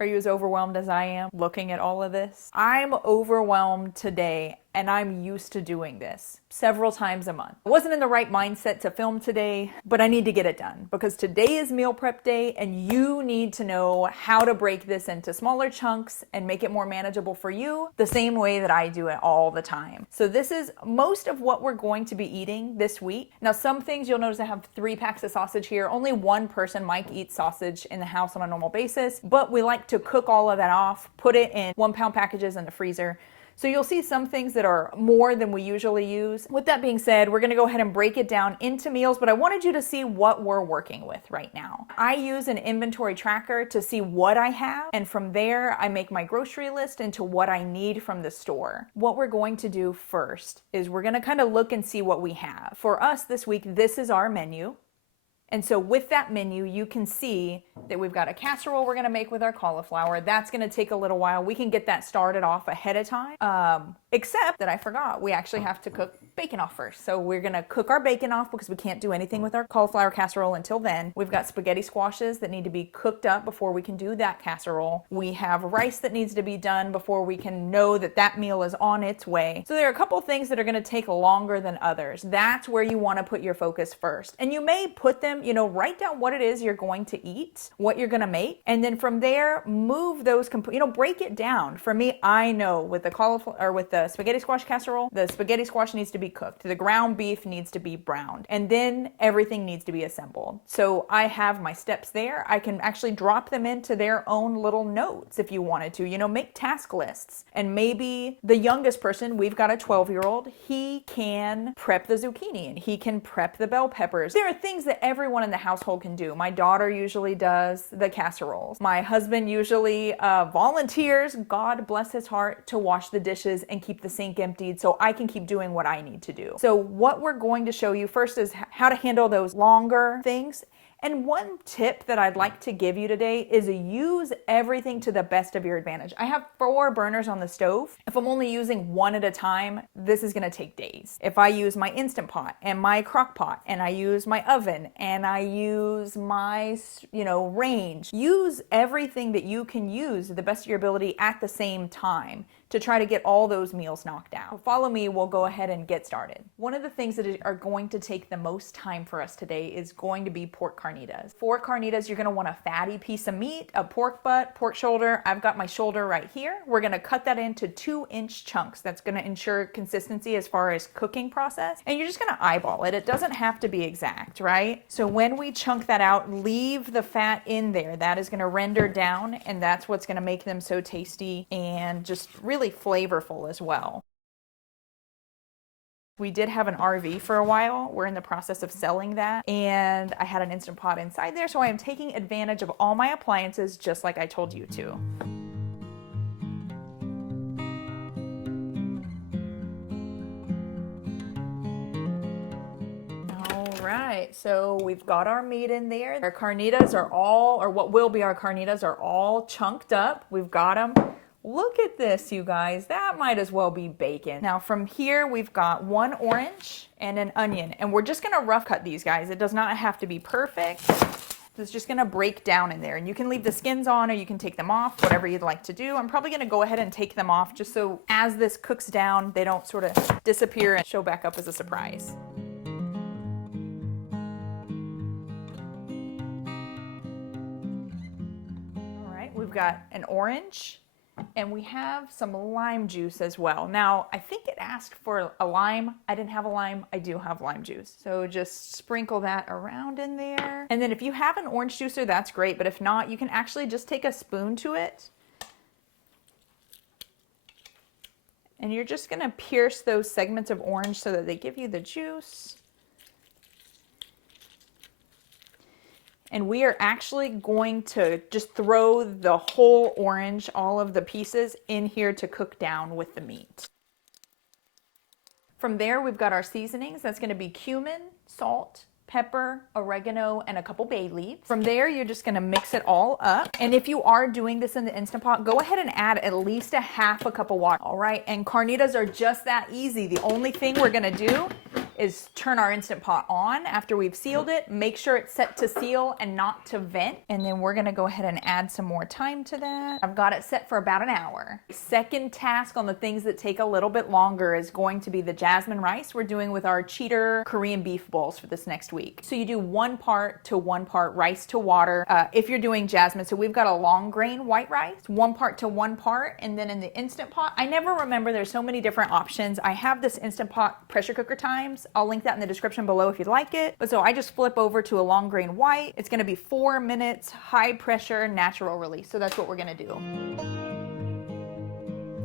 Are you as overwhelmed as I am looking at all of this? I'm overwhelmed today, and I'm used to doing this several times a month. I wasn't in the right mindset to film today, but I need to get it done because today is meal prep day and you need to know how to break this into smaller chunks and make it more manageable for you the same way that I do it all the time. So this is most of what we're going to be eating this week. Now, some things you'll notice I have 3 packs of sausage here. Only one person, Mike, eats sausage in the house on a normal basis, but we like to cook all of that off, put it in 1-pound packages in the freezer. So you'll see some things that are more than we usually use. With that being said, we're gonna go ahead and break it down into meals, but I wanted you to see what we're working with right now. I use an inventory tracker to see what I have, and from there, I make my grocery list into what I need from the store. What we're going to do first is we're gonna kind of look and see what we have. For us this week, this is our menu. And so with that menu, you can see that we've got a casserole we're gonna make with our cauliflower. That's gonna take a little while. We can get that started off ahead of time, except that I forgot we actually have to cook bacon off first. So we're gonna cook our bacon off because we can't do anything with our cauliflower casserole until then. We've got spaghetti squashes that need to be cooked up before we can do that casserole. We have rice that needs to be done before we can know that that meal is on its way. So there are a couple things that are gonna take longer than others. That's where you wanna put your focus first. And you may put them, write down what it is you're going to eat, what you're going to make, and then from there, move those, break it down. For me, I know with the cauliflower or with the spaghetti squash casserole, the spaghetti squash needs to be cooked. The ground beef needs to be browned, and then everything needs to be assembled. So I have my steps there. I can actually drop them into their own little notes if you wanted to, make task lists. And maybe the youngest person, we've got a 12-year-old, he can prep the zucchini and he can prep the bell peppers. There are things that everyone in the household can do. My daughter usually does the casseroles. My husband usually volunteers, God bless his heart, to wash the dishes and keep the sink emptied so I can keep doing what I need to do. So what we're going to show you first is how to handle those longer things. And one tip that I'd like to give you today is use everything to the best of your advantage. I have 4 burners on the stove. If I'm only using one at a time, this is gonna take days. If I use my Instant Pot and my crock pot and I use my oven and I use my, range, use everything that you can use to the best of your ability at the same time to try to get all those meals knocked out. Follow me, we'll go ahead and get started. One of the things that are going to take the most time for us today is going to be pork carnitas. For carnitas, you're gonna want a fatty piece of meat, a pork butt, pork shoulder. I've got my shoulder right here. We're gonna cut that into 2-inch chunks. That's gonna ensure consistency as far as cooking process. And you're just gonna eyeball it. It doesn't have to be exact, right? So when we chunk that out, leave the fat in there. That is gonna render down, and that's what's gonna make them so tasty and just really flavorful as well. We did have an RV for a while. We're in the process of selling that, and I had an Instant Pot inside there, so I am taking advantage of all my appliances just like I told you to. Alright, so we've got our meat in there. Our carnitas are all, or what will be our carnitas, are all chunked up. We've got them. Look at this, you guys. That might as well be bacon. Now from here, we've got 1 orange and an onion, and we're just gonna rough cut these guys. It does not have to be perfect. It's just gonna break down in there, and you can leave the skins on or you can take them off, whatever you'd like to do. I'm probably gonna go ahead and take them off just so as this cooks down, they don't sort of disappear and show back up as a surprise. All right, we've got an orange. And we have some lime juice as well. Now, I think it asked for a lime. I didn't have a lime. I do have lime juice. So just sprinkle that around in there. And then if you have an orange juicer, that's great. But if not, you can actually just take a spoon to it. And you're just gonna pierce those segments of orange so that they give you the juice. And we are actually going to just throw the whole orange, all of the pieces, in here to cook down with the meat. From there, we've got our seasonings. That's gonna be cumin, salt, pepper, oregano, and a couple bay leaves. From there, you're just gonna mix it all up. And if you are doing this in the Instant Pot, go ahead and add at least a half a cup of water. All right, and carnitas are just that easy. The only thing we're gonna do is turn our Instant Pot on after we've sealed it. Make sure it's set to seal and not to vent. And then we're gonna go ahead and add some more time to that. I've got it set for about an hour. Second task on the things that take a little bit longer is going to be the jasmine rice we're doing with our cheater Korean beef bowls for this next week. So you do 1 part to 1 part rice to water if you're doing jasmine. So we've got a long grain white rice, 1 part to 1 part, and then in the Instant Pot, I never remember, there's so many different options. I have this Instant Pot pressure cooker times. I'll link that in the description below if you'd like it. But so I just flip over to a long grain white. It's gonna be 4 minutes, high pressure, natural release. So that's what we're gonna do.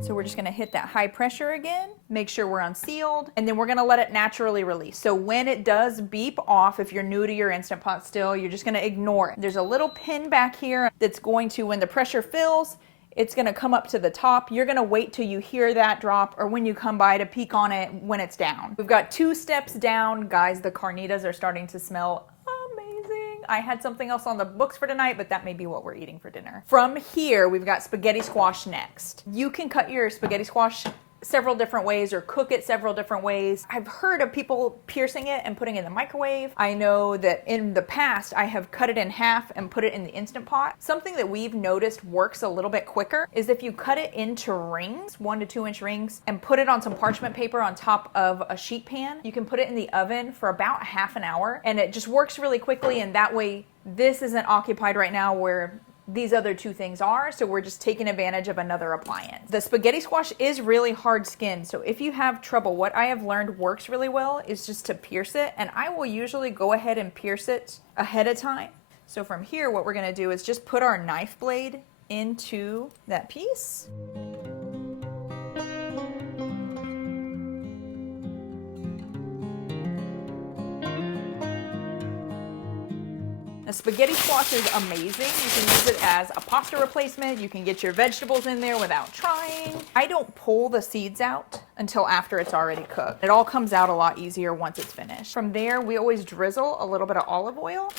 So we're just gonna hit that high pressure again, make sure we're unsealed, and then we're gonna let it naturally release. So when it does beep off, if you're new to your Instant Pot still, you're just gonna ignore it. There's a little pin back here that's going to, when the pressure fills, it's gonna come up to the top. You're gonna wait till you hear that drop or when you come by to peek on it when it's down. We've got 2 steps down. Guys, the carnitas are starting to smell amazing. I had something else on the books for tonight, but that may be what we're eating for dinner. From here, we've got spaghetti squash next. You can cut your spaghetti squash several different ways or cook it several different ways. I've heard of people piercing it and putting it in the microwave. I know that in the past I have cut it in half and put it in the Instant Pot. Something that we've noticed works a little bit quicker is if you cut it into rings, 1 to 2 inch rings, and put it on some parchment paper on top of a sheet pan. You can put it in the oven for about half an hour and it just works really quickly, and that way this isn't occupied right now where these other 2 things are, so we're just taking advantage of another appliance. The spaghetti squash is really hard skinned, so if you have trouble, what I have learned works really well is just to pierce it, and I will usually go ahead and pierce it ahead of time. So from here, what we're gonna do is just put our knife blade into that piece. A spaghetti squash is amazing. You can use it as a pasta replacement. You can get your vegetables in there without trying. I don't pull the seeds out until after it's already cooked. It all comes out a lot easier once it's finished. From there, we always drizzle a little bit of olive oil.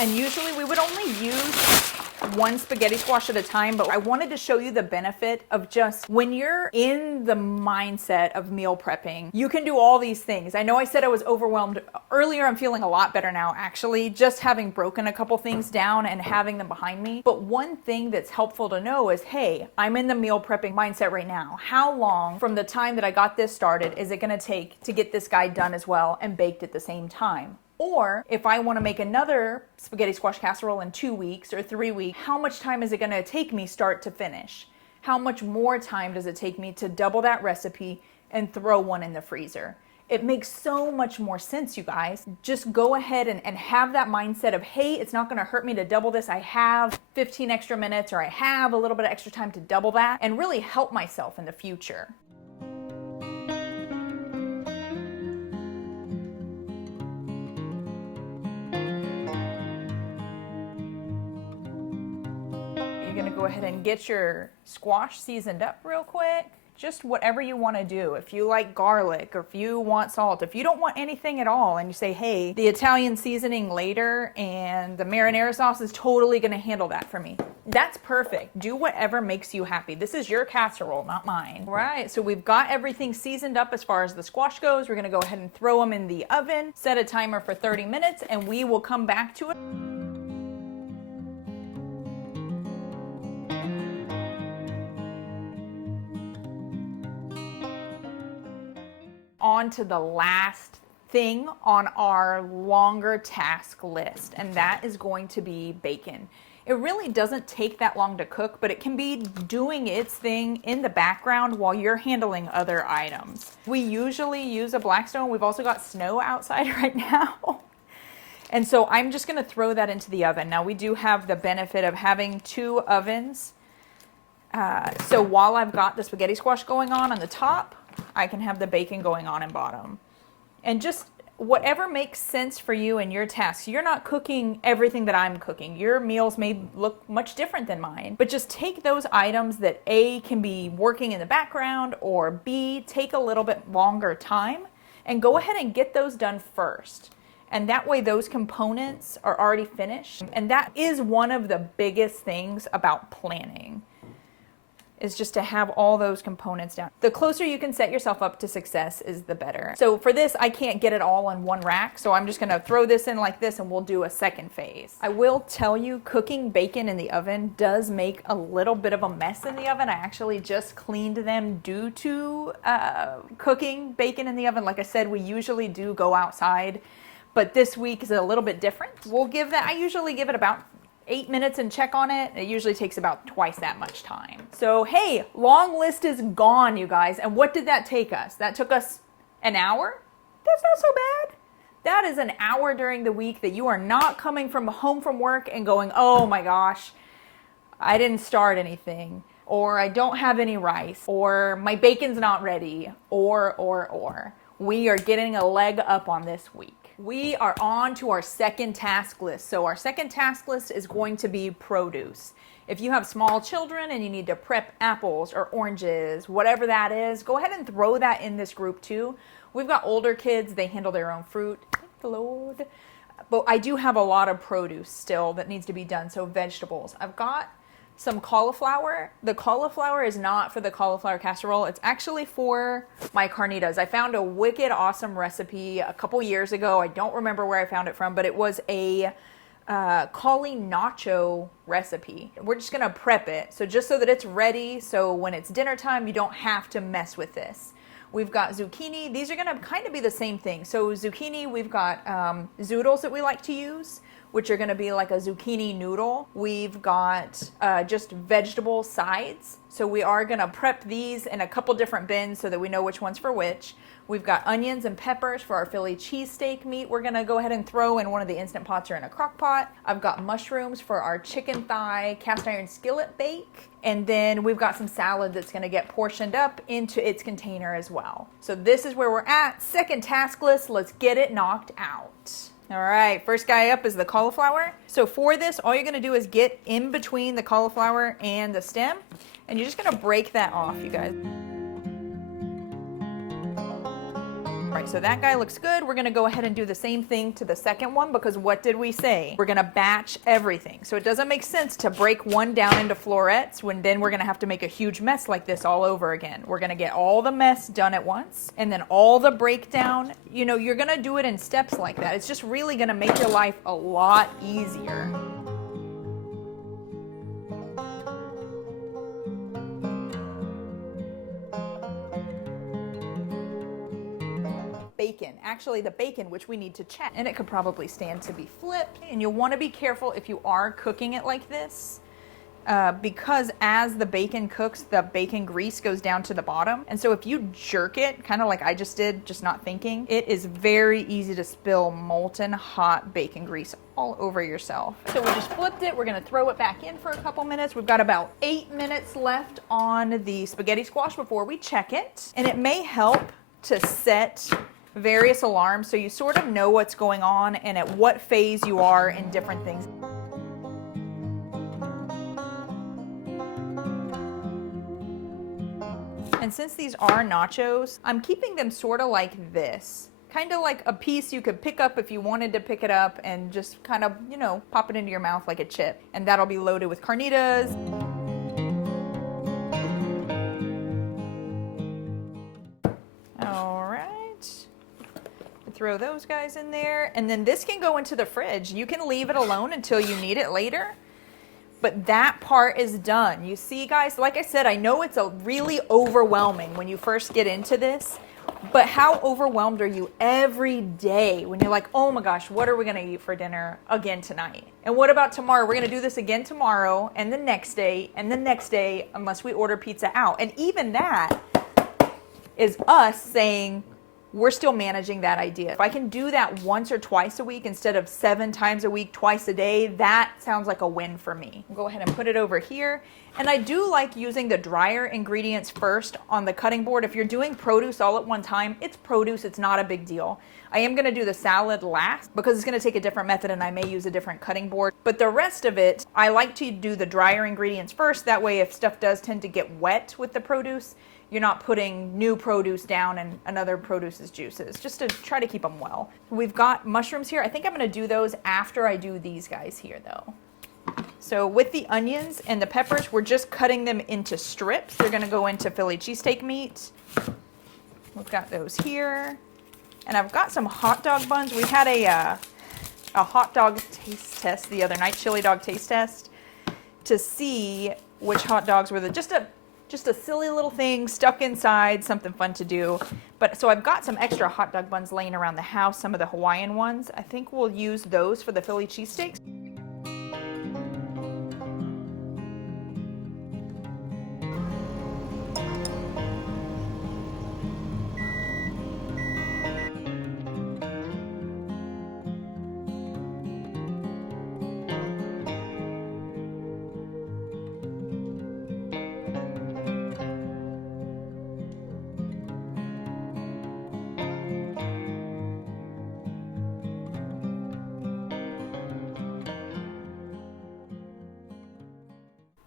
And usually we would only use 1 spaghetti squash at a time, but I wanted to show you the benefit of just when you're in the mindset of meal prepping, you can do all these things. I know I said I was overwhelmed earlier. I'm feeling a lot better now, actually, just having broken a couple things down and having them behind me. But one thing that's helpful to know is, hey, I'm in the meal prepping mindset right now. How long from the time that I got this started is it gonna take to get this guy done as well and baked at the same time? Or if I want to make another spaghetti squash casserole in 2 weeks or 3 weeks, how much time is it going to take me start to finish? How much more time does it take me to double that recipe and throw one in the freezer? It makes so much more sense, you guys. Just go ahead and have that mindset of, hey, it's not going to hurt me to double this. I have 15 extra minutes, or I have a little bit of extra time to double that, and really help myself in the future. Go ahead and get your squash seasoned up real quick. Just whatever you want to do. If you like garlic, or if you want salt, if you don't want anything at all and you say, hey, the Italian seasoning later and the marinara sauce is totally going to handle that for me, that's perfect. Do whatever makes you happy. This is your casserole, not mine. Right, so we've got everything seasoned up as far as the squash goes. We're going to go ahead and throw them in the oven, set a timer for 30 minutes, and we will come back to it. On to the last thing on our longer task list, and that is going to be bacon. It really doesn't take that long to cook, but it can be doing its thing in the background while you're handling other items. We usually use a Blackstone. We've also got snow outside right now. And so I'm just gonna throw that into the oven. Now we do have the benefit of having 2 ovens. So while I've got the spaghetti squash going on the top, I can have the bacon going on in bottom. And just whatever makes sense for you and your tasks. You're not cooking everything that I'm cooking. Your meals may look much different than mine, but just take those items that A, can be working in the background, or B, take a little bit longer time, and go ahead and get those done first. And that way those components are already finished. And that is one of the biggest things about planning, is just to have all those components down. The closer you can set yourself up to success is the better. So for this, I can't get it all on one rack, so I'm just gonna throw this in like this and we'll do a second phase. I will tell you, cooking bacon in the oven does make a little bit of a mess in the oven. I actually just cleaned them due to cooking bacon in the oven. Like I said, we usually do go outside, but this week is a little bit different. We'll give that, I usually give it about 8 minutes and check on it. It usually takes about twice that much time. So hey, long list is gone, you guys. And what did that take us? That took us an hour? That's not so bad. That is an hour during the week that you are not coming from home from work and going, oh my gosh, I didn't start anything, or I don't have any rice, or my bacon's not ready, or. We are getting a leg up on this week. We are on to our second task list. So our second task list is going to be produce. If you have small children and you need to prep apples or oranges, whatever that is, go ahead and throw that in this group too. We've got older kids, they handle their own fruit. Thank the Lord. But I do have a lot of produce still that needs to be done. So vegetables. I've got some cauliflower. The cauliflower is not for the cauliflower casserole. It's actually for my carnitas. I found a wicked awesome recipe a couple years ago. I don't remember where I found it from, but it was a cauli nacho recipe. We're just gonna prep it. So just so that it's ready, so when it's dinner time, you don't have to mess with this. We've got zucchini. These are gonna kind of be the same thing. So zucchini, we've got zoodles that we like to use, which are gonna be like a zucchini noodle. We've got just vegetable sides. So we are gonna prep these in a couple different bins so that we know which one's for which. We've got onions and peppers for our Philly cheesesteak meat. We're gonna go ahead and throw in one of the Instant Pots or in a crock pot. I've got mushrooms for our chicken thigh cast iron skillet bake. And then we've got some salad that's gonna get portioned up into its container as well. So this is where we're at. Second task list, let's get it knocked out. All right, first guy up is the cauliflower. So for this, all you're gonna do is get in between the cauliflower and the stem, and you're just gonna break that off, you guys. All right, so that guy looks good. We're gonna go ahead and do the same thing to the second one, because what did we say? We're gonna batch everything. So it doesn't make sense to break one down into florets when then we're gonna have to make a huge mess like this all over again. We're gonna get all the mess done at once, and then all the breakdown, you know, you're gonna do it in steps like that. It's just really gonna make your life a lot easier. Bacon, actually the bacon, which we need to check, and it could probably stand to be flipped. And you'll want to be careful if you are cooking it like this, because as the bacon cooks, the bacon grease goes down to the bottom. And so if you jerk it, kind of like I just did, just not thinking, it is very easy to spill molten hot bacon grease all over yourself. So we just flipped it. We're going to throw it back in for a couple minutes. We've got about 8 minutes left on the spaghetti squash before we check it. And it may help to set various alarms so you sort of know what's going on and at what phase you are in different things. And since these are nachos, I'm keeping them sort of like this. Kind of like a piece you could pick up if you wanted to pick it up and just kind of, you know, pop it into your mouth like a chip. And that'll be loaded with carnitas. All right. Throw those guys in there, and then this can go into the fridge. You can leave it alone until you need it later, but that part is done. You see, guys, like I said, I know it's a really overwhelming when you first get into this, but how overwhelmed are you every day when you're like, oh my gosh, what are we gonna eat for dinner again tonight? And what about tomorrow? We're gonna do this again tomorrow, and the next day, and the next day, unless we order pizza out. And even that is us saying, we're still managing that idea. If I can do that once or twice a week instead of 7 times a week, twice a day, that sounds like a win for me. I'll go ahead and put it over here. And I do like using the drier ingredients first on the cutting board. If you're doing produce all at one time, it's produce, it's not a big deal. I am gonna do the salad last because it's gonna take a different method and I may use a different cutting board. But the rest of it, I like to do the drier ingredients first. That way if stuff does tend to get wet with the produce, you're not putting new produce down and another produce's juices, just to try to keep them well. We've got mushrooms here. I think I'm gonna do those after I do these guys here though. So with the onions and the peppers, we're just cutting them into strips. They're gonna go into Philly cheesesteak meat. We've got those here. And I've got some hot dog buns. We had a hot dog taste test the other night, chili dog taste test, to see which hot dogs were just a silly little thing stuck inside, something fun to do. But so I've got some extra hot dog buns laying around the house, some of the Hawaiian ones. I think we'll use those for the Philly cheesesteaks.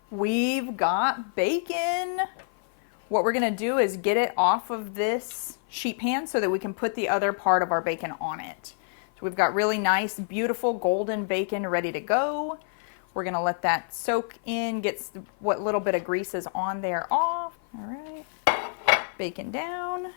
We've got bacon. What we're gonna do is get it off of this sheet pan so that we can put the other part of our bacon on it. So we've got really nice, beautiful golden bacon ready to go. We're gonna let that soak in, get what little bit of grease is on there off. All right, bacon down,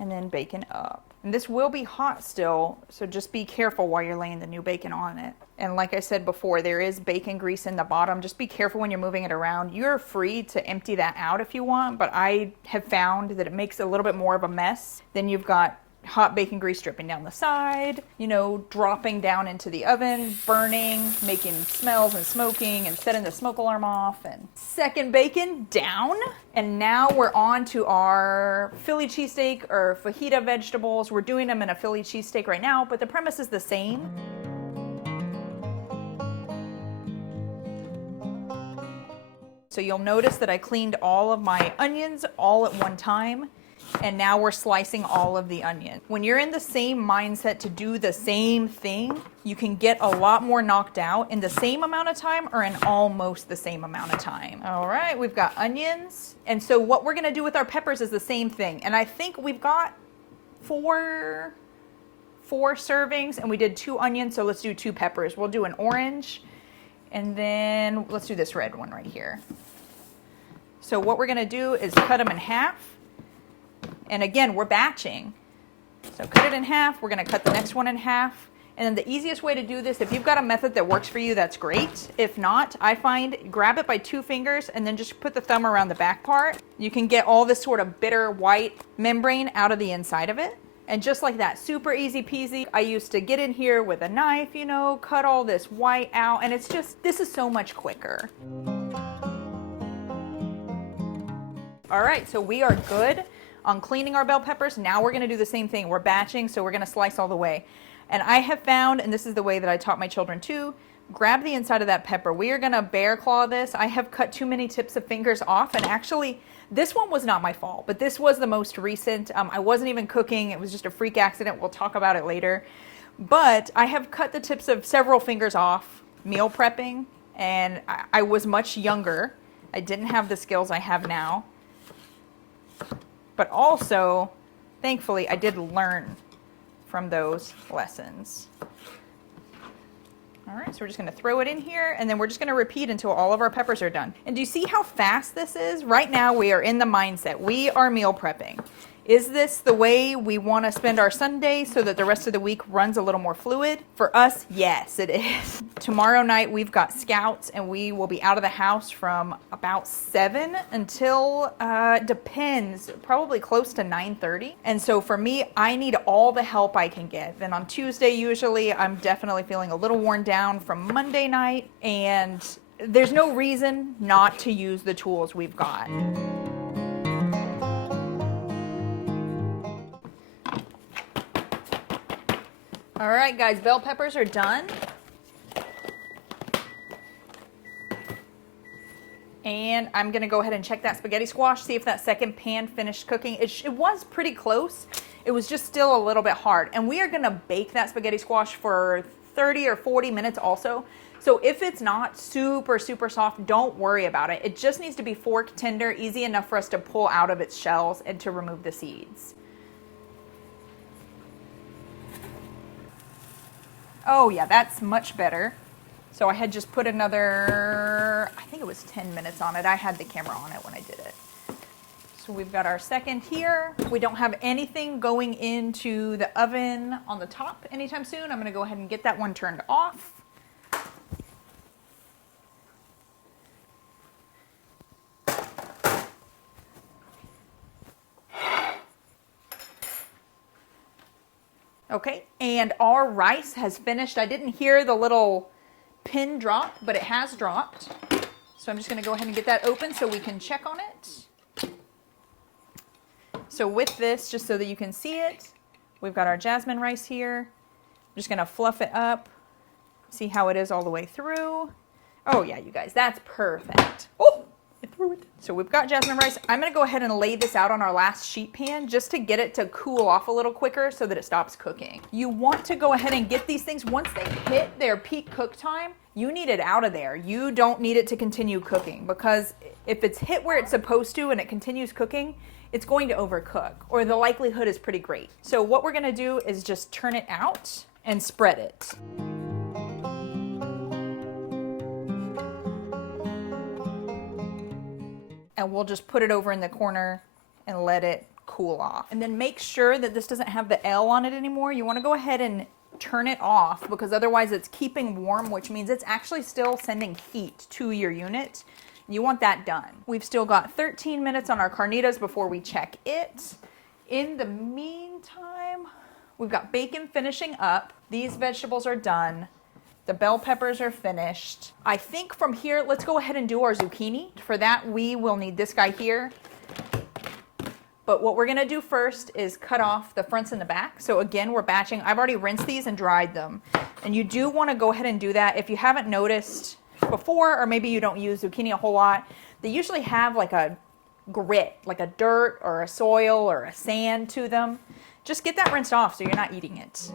and then bacon up. And this will be hot still, so just be careful while you're laying the new bacon on it. And like I said before, there is bacon grease in the bottom. Just be careful when you're moving it around. You're free to empty that out if you want, but I have found that it makes a little bit more of a mess. Then you've got hot bacon grease dripping down the side, you know, dropping down into the oven, burning, making smells and smoking and setting the smoke alarm off. And second bacon down. And now we're on to our Philly cheesesteak or fajita vegetables. We're doing them in a Philly cheesesteak right now, but the premise is the same. So you'll notice that I cleaned all of my onions all at one time. And now we're slicing all of the onion. When you're in the same mindset to do the same thing, you can get a lot more knocked out in the same amount of time or in almost the same amount of time. All right, we've got onions. And so what we're gonna do with our peppers is the same thing. And I think we've got four servings and we did 2 onions, so let's do 2 peppers. We'll do an orange and then let's do this red one right here. So what we're gonna do is cut them in half. And again, we're batching. So cut it in half. We're gonna cut the next one in half. And then the easiest way to do this, if you've got a method that works for you, that's great. If not, I find grab it by 2 fingers and then just put the thumb around the back part. You can get all this sort of bitter white membrane out of the inside of it. And just like that, super easy peasy. I used to get in here with a knife, you know, cut all this white out. And it's just, this is so much quicker. All right, so we are good on cleaning our bell peppers. Now we're gonna do the same thing. We're batching, so we're gonna slice all the way. And I have found, and this is the way that I taught my children too, grab the inside of that pepper. We are gonna bear claw this. I have cut too many tips of fingers off, and actually, this one was not my fault, but this was the most recent. I wasn't even cooking. It was just a freak accident. We'll talk about it later. But I have cut the tips of several fingers off meal prepping, and I was much younger. I didn't have the skills I have now. But also, thankfully, I did learn from those lessons. All right, so we're just gonna throw it in here, and then we're just gonna repeat until all of our peppers are done. And do you see how fast this is? Right now, we are in the mindset. We are meal prepping. Is this the way we want to spend our Sunday so that the rest of the week runs a little more fluid? For us, yes, it is. Tomorrow night, we've got scouts, and we will be out of the house from about 7 until, depends, probably close to 9:30. And so for me, I need all the help I can get. Then on Tuesday, usually, I'm definitely feeling a little worn down from Monday night, and there's no reason not to use the tools we've got. All right, guys, bell peppers are done. And I'm gonna go ahead and check that spaghetti squash, see if that second pan finished cooking. It was pretty close. It was just still a little bit hard. And we are gonna bake that spaghetti squash for 30 or 40 minutes also. So if it's not super, super soft, don't worry about it. It just needs to be fork tender, easy enough for us to pull out of its shells and to remove the seeds. Oh yeah, that's much better. So I had just put another, I think it was 10 minutes on it. I had the camera on it when I did it. So we've got our second here. We don't have anything going into the oven on the top anytime soon. I'm gonna go ahead and get that one turned off. Okay, and our rice has finished. I didn't hear the little pin drop, but it has dropped. So I'm just gonna go ahead and get that open so we can check on it. So with this, just so that you can see it, we've got our jasmine rice here. I'm just gonna fluff it up, see how it is all the way through. Oh yeah, you guys, that's perfect. Oh, I threw it. So we've got jasmine rice. I'm gonna go ahead and lay this out on our last sheet pan just to get it to cool off a little quicker so that it stops cooking. You want to go ahead and get these things, once they hit their peak cook time, you need it out of there. You don't need it to continue cooking, because if it's hit where it's supposed to and it continues cooking, it's going to overcook, or the likelihood is pretty great. So what we're gonna do is just turn it out and spread it. And we'll just put it over in the corner and let it cool off. And then make sure that this doesn't have the L on it anymore. You want to go ahead and turn it off, because otherwise it's keeping warm, which means it's actually still sending heat to your unit. You want that done. We've still got 13 minutes on our carnitas before we check it. In the meantime, we've got bacon finishing up. These vegetables are done. The bell peppers are finished. I think from here, let's go ahead and do our zucchini. For that, we will need this guy here. But what we're gonna do first is cut off the fronts and the back. So again, we're batching. I've already rinsed these and dried them. And you do wanna go ahead and do that. If you haven't noticed before, or maybe you don't use zucchini a whole lot, they usually have like a grit, like a dirt or a soil or a sand to them. Just get that rinsed off so you're not eating it.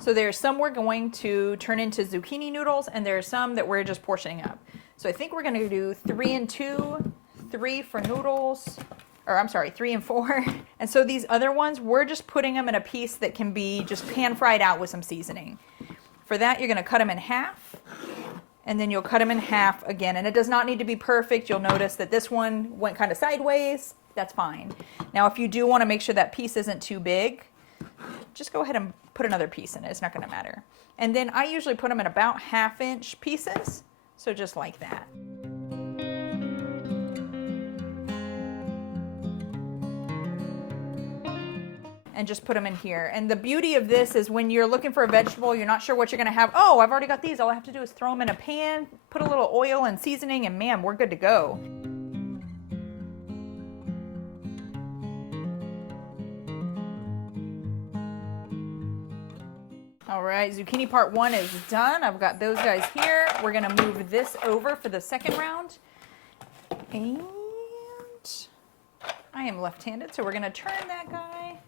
So there's some we're going to turn into zucchini noodles, and there are some that we're just portioning up. So I think we're gonna do 3 and 2, 3 for noodles, or I'm sorry, 3 and 4. And so these other ones, we're just putting them in a piece that can be just pan fried out with some seasoning. For that, you're gonna cut them in half, and then you'll cut them in half again. And it does not need to be perfect. You'll notice that this one went kind of sideways. That's fine. Now, if you do wanna make sure that piece isn't too big, just go ahead and put another piece in it. It's not gonna matter. And then I usually put them in about 1/2-inch pieces. So just like that. And just put them in here. And the beauty of this is when you're looking for a vegetable, you're not sure what you're gonna have. Oh, I've already got these. All I have to do is throw them in a pan, put a little oil and seasoning, and man, we're good to go. All right, zucchini part 1 is done. I've got those guys here. We're gonna move this over for the second round. And I am left-handed, so we're gonna turn that guy.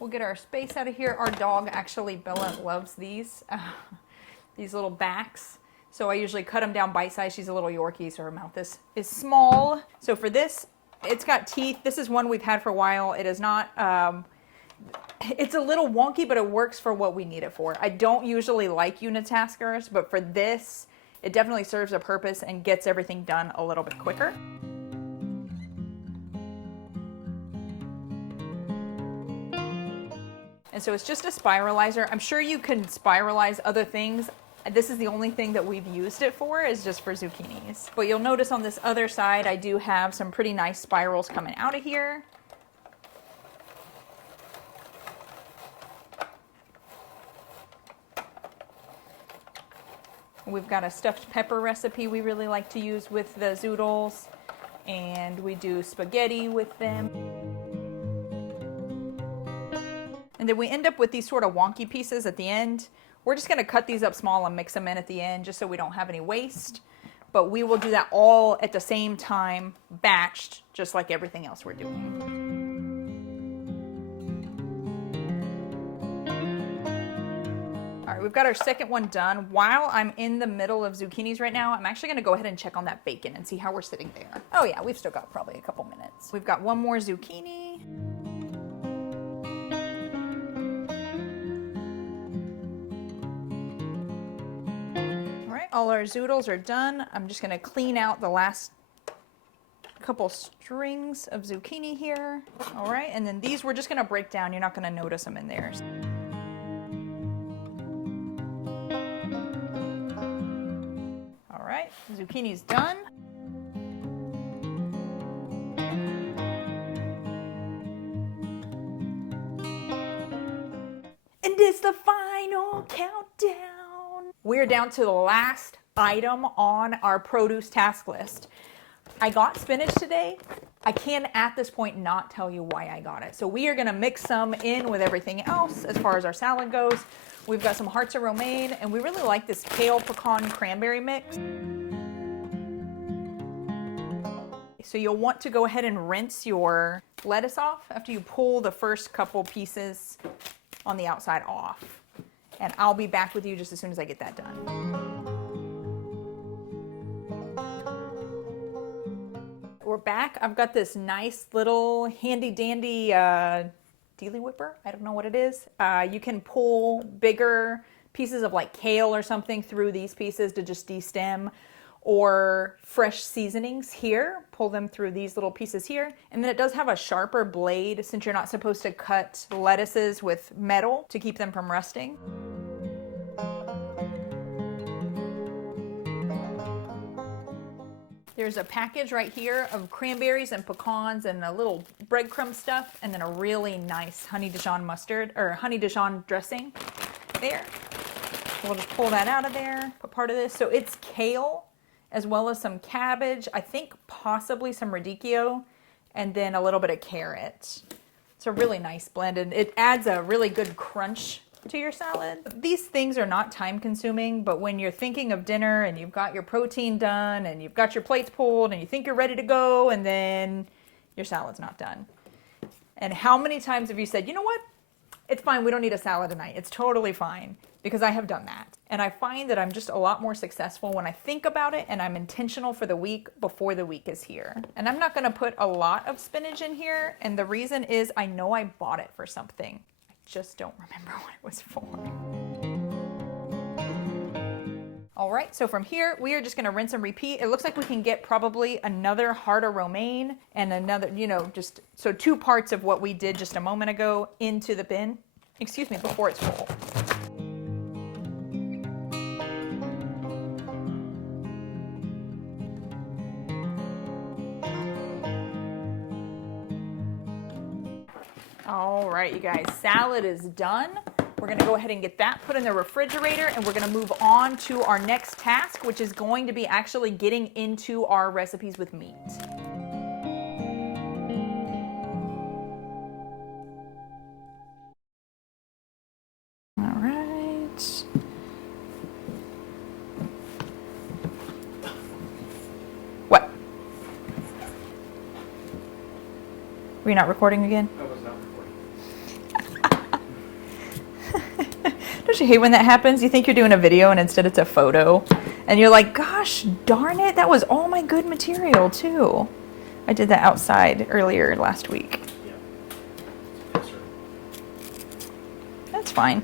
We'll get our space out of here. Our dog, actually, Bella, loves these little backs. So I usually cut them down bite-size. She's a little Yorkie, so her mouth is small. So for this, it's got teeth. This is one we've had for a while. It is not, it's a little wonky, but it works for what we need it for. I don't usually like unitaskers, but for this, it definitely serves a purpose and gets everything done a little bit quicker. And so it's just a spiralizer. I'm sure you can spiralize other things. This is the only thing that we've used it for, is just for zucchinis. But you'll notice on this other side, I do have some pretty nice spirals coming out of here. We've got a stuffed pepper recipe we really like to use with the zoodles, and we do spaghetti with them. And then we end up with these sort of wonky pieces at the end. We're just gonna cut these up small and mix them in at the end just so we don't have any waste. But we will do that all at the same time, batched, just like everything else we're doing. All right, we've got our second one done. While I'm in the middle of zucchinis right now, I'm actually gonna go ahead and check on that bacon and see how we're sitting there. Oh yeah, we've still got probably a couple minutes. We've got one more zucchini. all our zoodles are done. I'm just gonna clean out the last couple strings of zucchini here. All right, and then these we're just gonna break down. You're not gonna notice them in there. All right, zucchini's done. And it's the final countdown. We're down to the last item on our produce task list. I got spinach today. I can at this point not tell you why I got it. So we are gonna mix some in with everything else as far as our salad goes. We've got some hearts of romaine, and we really like this kale pecan cranberry mix. So you'll want to go ahead and rinse your lettuce off after you pull the first couple pieces on the outside off. And I'll be back with you just as soon as I get that done. We're back. I've got this nice little handy dandy dealy whipper. I don't know what it is. You can pull bigger pieces of like kale or something through these pieces to just de-stem, or fresh seasonings here, pull them through these little pieces here. And then it does have a sharper blade since you're not supposed to cut lettuces with metal to keep them from rusting. There's a package right here of cranberries and pecans and a little breadcrumb stuff, and then a really nice honey Dijon mustard or honey Dijon dressing there. We'll just pull that out of there, put part of this. So it's kale, as well as some cabbage, I think possibly some radicchio, and then a little bit of carrot. It's a really nice blend, and it adds a really good crunch to your salad. These things are not time consuming, but when you're thinking of dinner and you've got your protein done and you've got your plates pulled and you think you're ready to go, and then your salad's not done. And how many times have you said, you know what? It's fine, we don't need a salad tonight. It's totally fine. Because I have done that. And I find that I'm just a lot more successful when I think about it and I'm intentional for the week before the week is here. And I'm not gonna put a lot of spinach in here, and the reason is I know I bought it for something. I just don't remember what it was for. All right, so from here, we are just gonna rinse and repeat. It looks like we can get probably another heart of romaine and another, just, so 2 parts of what we did just a moment ago into the bin, before it's full. All right, you guys, salad is done. We're gonna go ahead and get that put in the refrigerator, and we're gonna move on to our next task, which is going to be actually getting into our recipes with meat. All right. What? Were you not recording again? I was not recording. Don't you hate when that happens? You think you're doing a video and instead it's a photo. And you're like, gosh, darn it, that was all my good material too. I did that outside earlier last week. Yeah. Yes, sir. That's fine.